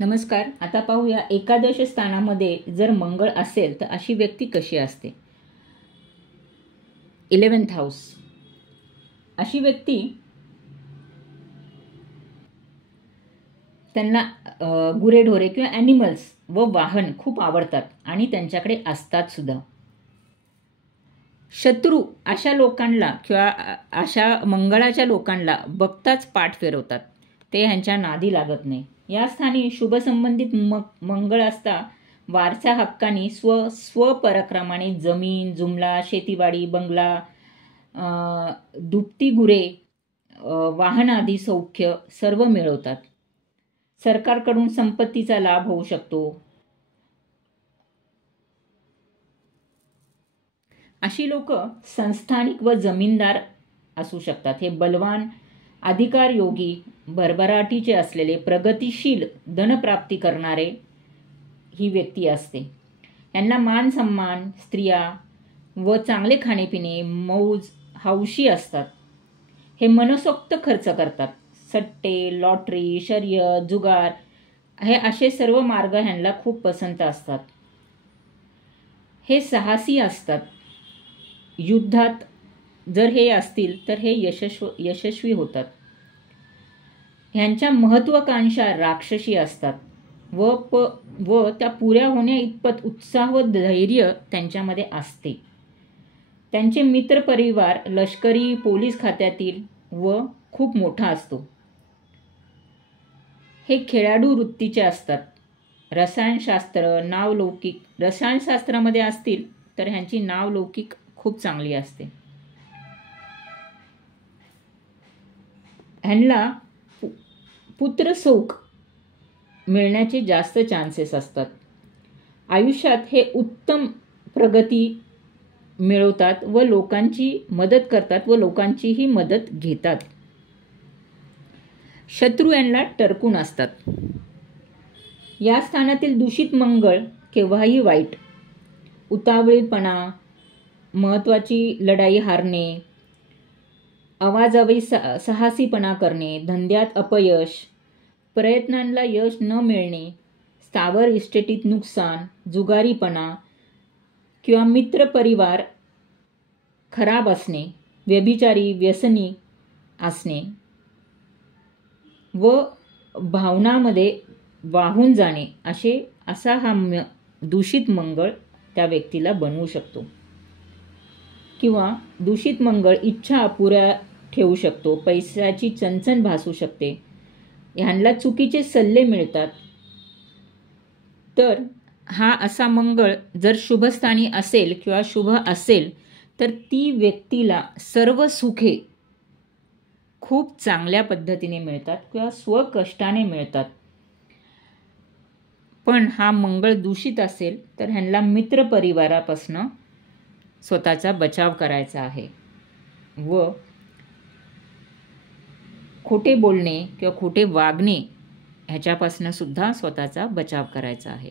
नमस्कार. आता पाहूया एकादश स्थानामध्ये जर मंगळ असेल तर अशी व्यक्ती कशी असते. 11th house. अशी व्यक्ती त्यांना गुरेढोरे किंवा ॲनिमल्स व वाहन खूप आवडतात आणि त्यांच्याकडे असतात सुद्धा. शत्रू अशा लोकांना किंवा अशा मंगळाच्या लोकांना बघताच पाठ फिरवतात. ते ह्यांच्या नादी लागत नाही. या स्थानी शुभ संबंधित मंगळ असता वारसा हक्काने स्वपराक्रमाने जमीन, जुमला, शेतीवाडी, बंगला, दुभती गुरे, वाहन आदी सौख्य सर्व मिळवतात. सरकारकडून संपत्तीचा लाभ होऊ शकतो. अशी लोक संस्थानिक व जमीनदार असू शकतात. हे बलवान, अधिकार योगी, भरभराटीचे असलेले, प्रगतिशील, धनप्राप्ती करणारे ही व्यक्ती असते. यांना मान सन्मान, स्त्रिया व चांगले खाणेपिणे, मौज हौशी असतात. हे मनसोक्त खर्च करतात. सट्टे, लॉटरी, शर्यत, जुगार हे असे सर्व मार्ग ह्यांना खूप पसंत असतात. हे साहसी असतात. युद्धात जर हे असतील तर हे यशस्वी होतात. ह्यांच्या महत्वाकांक्षा राक्षसी असतात व त्या पुऱ्या होण्या इतपत उत्साह व धैर्य त्यांच्यामध्ये असते. त्यांचे मित्रपरिवार लष्करी, पोलीस खात्यातील व खूप मोठा असतो. हे खेळाडू वृत्तीचे असतात. रसायनशास्त्र, नावलौकिक, रसायनशास्त्रामध्ये असतील तर ह्यांची नावलौकिक खूप चांगली असते. ह्यांना पुत्रसौख मिळण्याचे जास्त चान्सेस असतात. आयुष्यात हे उत्तम प्रगती मिळवतात व लोकांची मदत करतात व लोकांचीही मदत घेतात. शत्रू यांना टरकून असतात. या स्थानातील दूषित मंगळ केव्हाही वाईट. उतावळीपणा, महत्वाची लढाई हारणे, अवाजवी साहसीपणा करणे, धंद्यात अपयश, प्रयत्नांना यश न मिळणे, स्थावर इस्टेटीत नुकसान, जुगारीपणा किंवा मित्रपरिवार खराब असणे, व्यभिचारी, व्यसनी असणे व भावनामध्ये वाहून जाणे असा हा दूषित मंगळ त्या व्यक्तीला बनवू शकतो. किंवा दूषित मंगळ इच्छा अपुऱ्या ठेवू शकतो. पैशाची चणचण भासू शकते. ह्यांना चुकीचे सल्ले मिळतात. तर हा असा मंगळ जर शुभस्थानी असेल किंवा शुभ असेल तर ती व्यक्तीला सर्व सुखे खूप चांगल्या पद्धतीने मिळतात किंवा स्वकष्टाने मिळतात. पण हा मंगळ दूषित असेल तर ह्यांना मित्रपरिवारापासून स्वतःचा बचाव करायचा आहे व खोटे बोलणे किंवा खोटे वागणे ह्याच्यापासून सुद्धा स्वतःचा बचाव करायचा आहे.